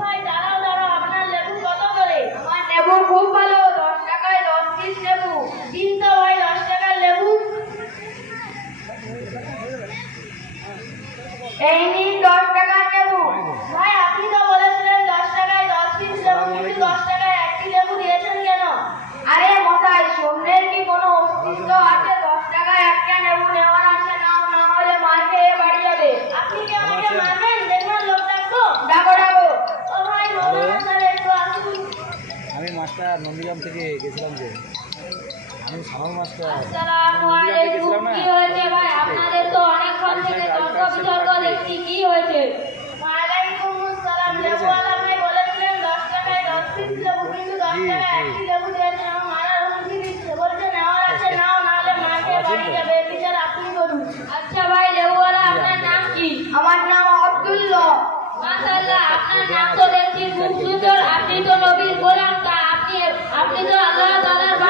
ভাই দাঁড়াও দাঁড়াও, আপনার লেবু কত করে? আমার নেবু খুব ভালো, দশ টাকায় দশ পিস নেবু দিন তো ভাই দশ টাকার লেবু। এই দশ টাকার নেবু ভাই, আপনি তো বলেছিলেন দশ টাকায় দশ পিস লেবু, কিন্তু দশ টাকায় একটি লেবু দিয়েছেন কেন? আরে মশাই, সন্ধ্যের কি কোনো অস্তিত্ব মাস্টার নন্দীগ্রাম থেকে গেছিলাম যে। আমি সামাল মাস্টার কি হয়েছে ভাই? আপনাদের তো অনেকক্ষণ থেকে তর্ক বিতর্ক দেখছি কি হয়েছে? ওয়ালাইকুম আসসালাম লেবুওয়ালা ভাই আচ্ছা। ভাই লেবুওয়ালা আপনার নাম কি? আমার নাম